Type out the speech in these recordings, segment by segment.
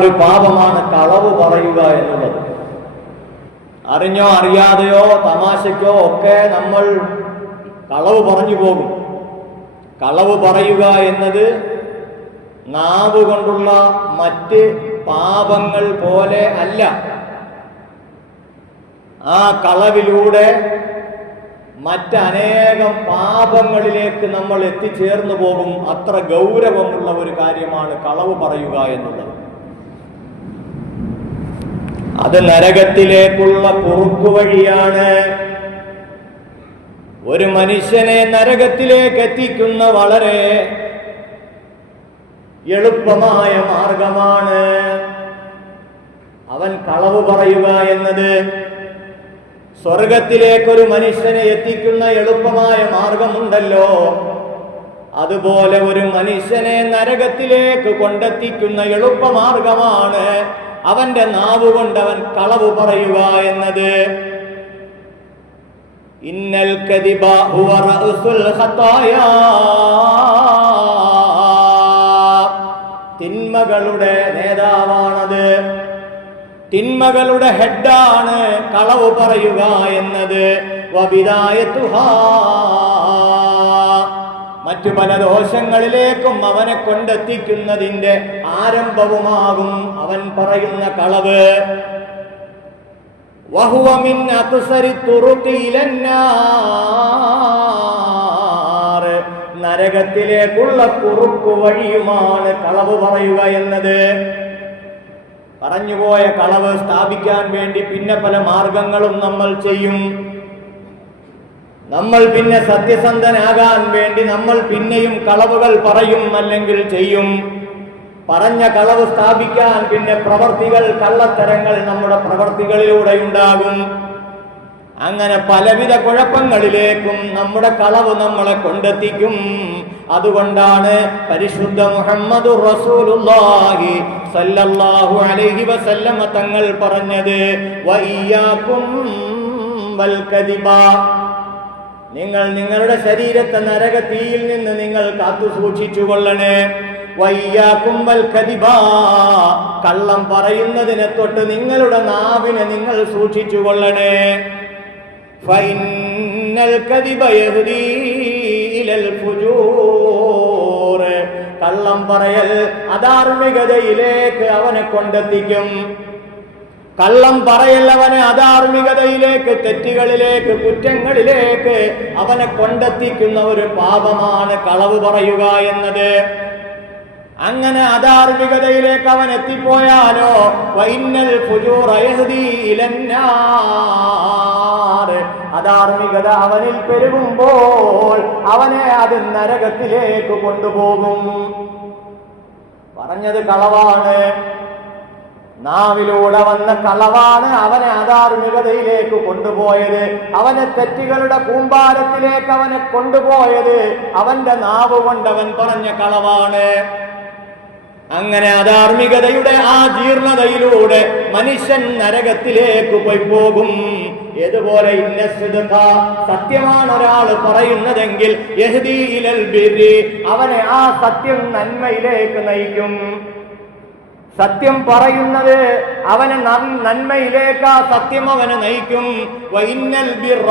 ഒരു പാപമാണ് കളവ് പറയുക എന്നുള്ളത്. അറിഞ്ഞോ അറിയാതെയോ തമാശയ്ക്കോ ഒക്കെ നമ്മൾ കളവ് പറഞ്ഞു പോകും. കളവ് പറയുക എന്നത് നാവ് കൊണ്ടുള്ള മറ്റ് പാപങ്ങൾ പോലെ അല്ല. ആ കളവിലൂടെ മറ്റനേകം പാപങ്ങളിലേക്ക് നമ്മൾ എത്തിച്ചേർന്നു പോകും. അത്ര ഗൗരവമുള്ള ഒരു കാര്യമാണ് കളവ് പറയുക എന്നുള്ളത്. അത് നരകത്തിലേക്കുള്ള കുറുക്കുവഴിയാണ്. ഒരു മനുഷ്യനെ നരകത്തിലേക്ക് എത്തിക്കുന്ന വളരെ എളുപ്പമായ മാർഗമാണ്. അവൻ കളവ് പറയുക എന്നത് സ്വർഗത്തിലേക്കൊരു മനുഷ്യനെ എത്തിക്കുന്ന എളുപ്പമായ മാർഗമുണ്ടല്ലോ, അതുപോലെ ഒരു മനുഷ്യനെ നരകത്തിലേക്ക് കൊണ്ടെത്തിക്കുന്ന എളുപ്പമാർഗമാണ് അവന്റെ നാവുകൊണ്ട് അവൻ കളവ് പറയുക എന്നത്. ഇന്നൽ കദിബ ഹുവ റഅസുൽ ഖതായാ, തിന്മകളുടെ നേതാവാണത്, തിന്മകളുടെ ഹെഡാണ് കളവ് പറയുക എന്നത്. വബിദായതുഹാ, മറ്റു പല ദോഷങ്ങളിലേക്കും അവനെ കൊണ്ടെത്തിക്കുന്നതിന്റെ ആരംഭവുമാകും അവൻ പറയുന്ന കളവ്. വഹുവ മിൻ അക്സരി തുറുഖി ഇലന്നാർ, നരകത്തിലേക്കുള്ള കുറുക്കു വഴിയുമാണ് കളവ് പറയുക എന്നത്. പറഞ്ഞുപോയ കളവ് സ്ഥാപിക്കാൻ വേണ്ടി പിന്നെ പല മാർഗങ്ങളും നമ്മൾ ചെയ്യും. നമ്മൾ പിന്നെ സത്യസന്ധനാകാൻ വേണ്ടി നമ്മൾ പിന്നെയും കളവുകൾ പറയും, അല്ലെങ്കിൽ ചെയ്യും. പറഞ്ഞ കളവ് സ്ഥാപിക്കാൻ പിന്നെ പ്രവർത്തികൾ, കള്ളത്തരങ്ങൾ നമ്മുടെ പ്രവർത്തികളിലൂടെ ഉണ്ടാകും. അങ്ങനെ പലവിധ കുഴപ്പങ്ങളിലേക്കും നമ്മുടെ കളവ് നമ്മളെ കൊണ്ടെത്തിക്കും. അതുകൊണ്ടാണ് പരിശുദ്ധ മുഹമ്മദുർ റസൂലുള്ളാഹി സല്ലല്ലാഹു അലൈഹി വസല്ലമ തങ്ങൾ പറഞ്ഞത്, വഇയ്യാകും വൽ കദിബ, നിങ്ങൾ നിങ്ങളുടെ ശരീരത്തെ നരകത്തീയിൽ നിന്ന് നിങ്ങൾ കാത്തു സൂക്ഷിച്ചു കൊള്ളണേ. വയ്യാക്കും വൽ കദിബ, കള്ളം പറയുന്നതിനെ തൊട്ട് നിങ്ങളുടെ നാവിനെ നിങ്ങൾ സൂക്ഷിച്ചു കൊള്ളണേ. ഫഇന്നൽ കദിബ യഹ്ദീ ഇലൽ ഫുജൂർ, കള്ളം പറയൽ അധാർമികതയിലേക്ക് അവനെ കൊണ്ടെത്തിക്കും. കള്ളം പറയൽ അവനെ അധാർമികതയിലേക്ക്, തെറ്റുകളിലേക്ക്, കുറ്റങ്ങളിലേക്ക് അവനെ കൊണ്ടെത്തിക്കുന്ന ഒരു പാപമാണ് കളവ് പറയുക എന്നത്. അങ്ങനെ അധാർമികതയിലേക്ക് അവൻ എത്തിപ്പോയാലോ വൈന്നൽ ഫുജൂറ യഹ്ദീ ഇലന്നാർ, അധാർമികത അവനിൽ പെരുകുമ്പോൾ അവനെ അത് നരകത്തിലേക്ക് കൊണ്ടുപോകും. പറഞ്ഞത് കളവാണ്, നാവിലൂടെ വന്ന കളവാണ് അവനെ അധാർമികതയിലേക്ക് കൊണ്ടുപോയത്, അവനെ തെറ്റുകളുടെ കൂമ്പാരത്തിലേക്ക് അവനെ കൊണ്ടുപോയത് അവന്റെ നാവ് കൊണ്ടവൻ പറഞ്ഞ കളവാണ്. അങ്ങനെ അധാർമികതയുടെ ആ ജീർണതയിലൂടെ മനുഷ്യൻ നരകത്തിലേക്ക് പോയി പോകും. ഏതുപോലെ ഇന്ന സിദ്ഖ, സത്യമാണ് ഒരാൾ പറയുന്നതെങ്കിൽ യഹ്ദീ ഇലൽ ബിർരി, അവനെ ആ സത്യം നന്മയിലേക്ക് നയിക്കും. സത്യം പറയുന്നത് അവനെ നന്മയിലേക്ക് ആ സത്യം അവനെ നയിക്കും. വഇന്നൽ ബിർറ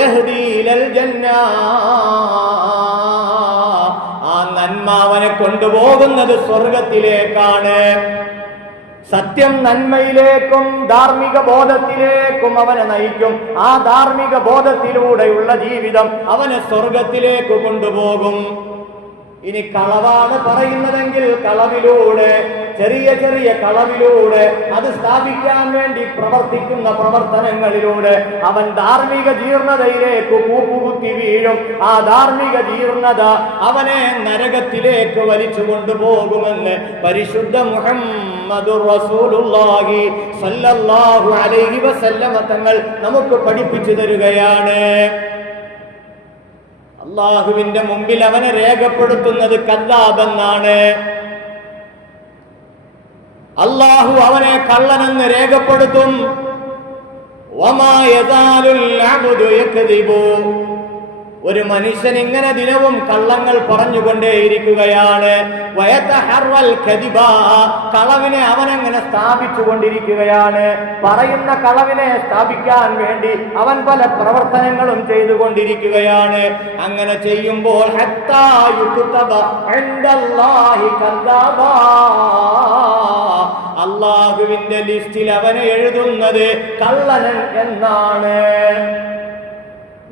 യഹ്ദീ ഇലൽ ജന്ന, ആ നന്മ അവനെ കൊണ്ടുപോകുന്നത് സ്വർഗത്തിലേക്കാണ്. സത്യം നന്മയിലേക്കും ധാർമ്മിക ബോധത്തിലേക്കും അവനെ നയിക്കും. ആ ധാർമ്മിക ബോധത്തിലൂടെയുള്ള ജീവിതം അവനെ സ്വർഗത്തിലേക്ക് കൊണ്ടുപോകും. ഇനി കളവാണ് പറയുന്നതെങ്കിൽ കളവിലൂടെ, ചെറിയ ചെറിയ കളവിലൂടെ, അത് സ്ഥാപിക്കാൻ വേണ്ടി പ്രവർത്തിക്കുന്ന പ്രവർത്തനങ്ങളിലൂടെ അവൻ ധാർമ്മിക ജീർണതയിലേക്ക് കൂപ്പുകുത്തി വീഴും. ആ ധാർമ്മിക ജീർണത അവനെ നരകത്തിലേക്ക് വലിച്ചു കൊണ്ടുപോകുമെന്ന് പരിശുദ്ധ മുഹമ്മദുർ റസൂലുള്ളാഹി സല്ലല്ലാഹു അലൈഹി വസല്ലമ തങ്ങൾ നമുക്ക് പഠിപ്പിച്ചു തരുകയാണ്. അള്ളാഹുവിന്റെ മുമ്പിൽ അവനെ രേഖപ്പെടുത്തുന്നത് കദ്ദാബെന്നാണ്. അള്ളാഹു അവനെ കള്ളനെന്ന് രേഖപ്പെടുത്തും. വമാ യസാലുൽ അബ്ദു യക്ദിബു, ഒരു മനുഷ്യൻ ഇങ്ങനെ ദിനവും കള്ളങ്ങൾ പറഞ്ഞുകൊണ്ടേയിരിക്കുകയാണ്. കളവിനെ അവനങ്ങനെ സ്ഥാപിച്ചുകൊണ്ടിരിക്കുകയാണ്. പറയുന്ന കളവിനെ സ്ഥാപിക്കാൻ വേണ്ടി അവൻ പല പ്രവർത്തനങ്ങളും ചെയ്തുകൊണ്ടിരിക്കുകയാണ്. അങ്ങനെ ചെയ്യുമ്പോൾ അല്ലാഹുവിന്റെ ലിസ്റ്റിൽ അവനെ എഴുതുന്നത് കള്ളനൻ എന്നാണ്.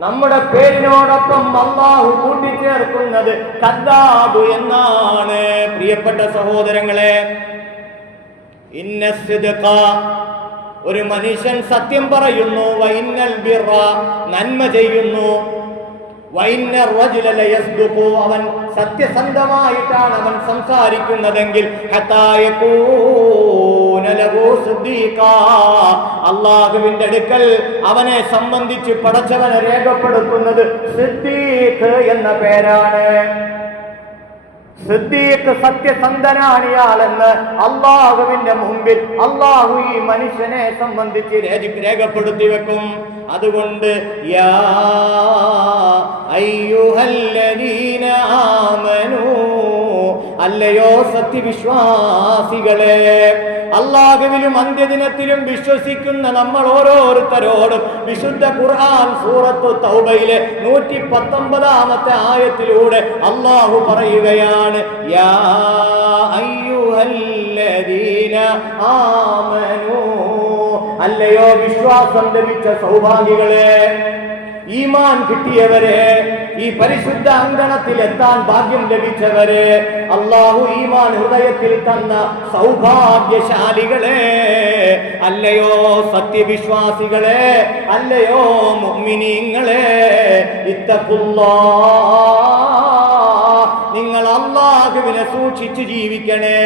നമ്മുടെ പേരിനോടൊപ്പം അല്ലാഹു കൂട്ടിച്ചേർക്കുന്നത് കദ്ദാബ് എന്നാണ്. പ്രിയപ്പെട്ട സഹോദരങ്ങളെ, ഇന്ന സിദ്ഖ, ഒരു മനുഷ്യൻ സത്യം പറയുന്നു, വഇന്നൽ ബിർറ, നന്മ ചെയ്യുന്നു, വഇന്ന റജുല ലയസ്ദുഖു, അവൻ സത്യസന്ധമായിട്ടാണ് അവൻ സംസാരിക്കുന്നതെങ്കിൽ ഹത്താ യകൂന ലഹു സിദ്ദീഖ, അല്ലാഹുവിന്റെ അടുക്കൽ അവനെ സംബന്ധിച്ച് പടച്ചവനെ രേഖപ്പെടുത്തുന്നത് സിദ്ദീഖ് എന്ന പേരാണ്. സിദ്ദീഖ് സത്യസന്ധനാണ് ഇയാളെന്ന് അല്ലാഹുവിന്റെ മുമ്പിൽ അല്ലാഹു ഈ മനുഷ്യനെ സംബന്ധിച്ച് രേഖപ്പെടുത്തി വെക്കും. അതുകൊണ്ട് യാ അയ്യുഹല്ലദീന ആമനൂ, അല്ലയോ സത്യവിശ്വാസികളെ, അല്ലാഹുവിലും അന്ത്യദിനത്തിലും വിശ്വസിക്കുന്ന നമ്മൾ ഓരോരുത്തരോടും വിശുദ്ധ ഖുർആൻ സൂറത്തു തൗബയിലെ 119 ആയത്തിലൂടെ അല്ലാഹു പറയുകയാണ്, യാ അയ്യുഹല്ലദീന ആമനൂ, അല്ലയോ വിശ്വാസം ലഭിച്ച സൗഭാഗ്യങ്ങളെ, ഈമാൻ കിട്ടിയവരെ, ഈ പരിശുദ്ധ അങ്കണത്തിൽ എത്താൻ ഭാഗ്യം ലഭിച്ചവരെ, അല്ലാഹു ഈമാൻ ഹൃദയത്തിൽ തന്ന സൗഭാഗ്യശാലികളെ, അല്ലയോ സത്യവിശ്വാസികളെ, അല്ലയോ മുഅ്മിനീങ്ങളെ, ഇത്തഖുല്ലാഹ്, നിങ്ങൾ അല്ലാഹുവിനെ സൂക്ഷിച്ച് ജീവിക്കണേ.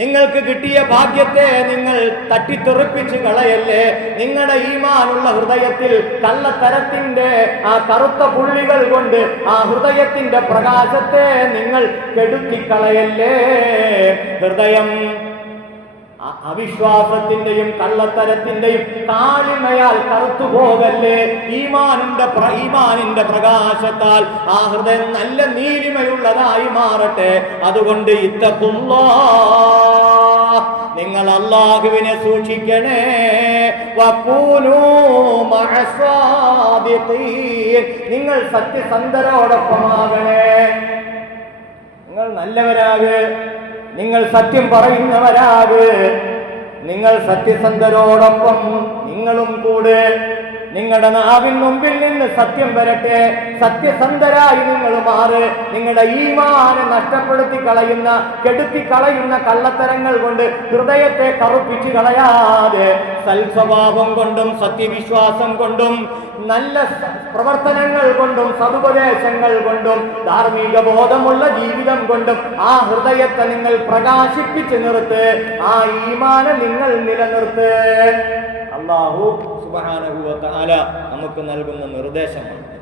നിങ്ങൾക്ക് കിട്ടിയ ഭാഗ്യത്തെ നിങ്ങൾ തട്ടിത്തെറിപ്പിച്ച് കളയല്ലേ. നിങ്ങളുടെ ഈമാനുള്ള ഹൃദയത്തിൽ കള്ളത്തരത്തിന്റെ ആ കറുത്ത പുള്ളികൾ കൊണ്ട് ആ ഹൃദയത്തിന്റെ പ്രകാശത്തെ നിങ്ങൾ കെടുത്തിക്കളയല്ലേ. ഹൃദയം അവിശ്വാസത്തിന്റെയും കള്ളത്തരത്തിന്റെയും കാളിമയാൽ കറുത്തുപോകല്ലേ. ഈമാനിന്റെ പ്രകാശത്താൽ ആ ഹൃദയം നല്ല നീലിമയുള്ളതായി മാറട്ടെ. അതുകൊണ്ട് ഇത്തഖുല്ലാഹ്, നിങ്ങൾ അല്ലാഹുവിനെ സൂക്ഷിക്കണേ. വകൂനൂ മഅസ്സാദിഖീൻ, നിങ്ങൾ സത്യസന്ധരോടൊപ്പമാകണേ. നിങ്ങൾ നല്ലവരാക്, നിങ്ങൾ സത്യം പറയുന്നവരാക്, നിങ്ങൾ സത്യസന്ധരോടൊപ്പം നിങ്ങളും കൂടെ. നിങ്ങളുടെ നാവിൻ മുമ്പിൽ നിന്ന് സത്യം വരട്ടെ. സത്യസന്ധരായി നിങ്ങൾ മാറ്. നിങ്ങളുടെ ഈമാനെ നഷ്ടപ്പെടുത്തി കളയുന്ന, കെടുത്തി കളയുന്ന കള്ളത്തരങ്ങൾ കൊണ്ട് ഹൃദയത്തെ കറുപ്പിച്ചു കളയാതെ സൽസ്വഭാവം കൊണ്ടും സത്യവിശ്വാസം കൊണ്ടും നല്ല പ്രവർത്തനങ്ങൾ കൊണ്ടും സതുപദേശങ്ങൾ കൊണ്ടും ധാർമ്മിക ബോധമുള്ള ജീവിതം കൊണ്ടും ആ ഹൃദയത്തെ നിങ്ങൾ പ്രകാശിപ്പിച്ച് നിർത്ത്. ആ ഈമാനെ നിങ്ങൾ നിലനിർത്ത്. അല്ലാഹു സുബ്ഹാനഹു വ തആല നമുക്ക് നൽകുന്ന നിർദ്ദേശമാണ്.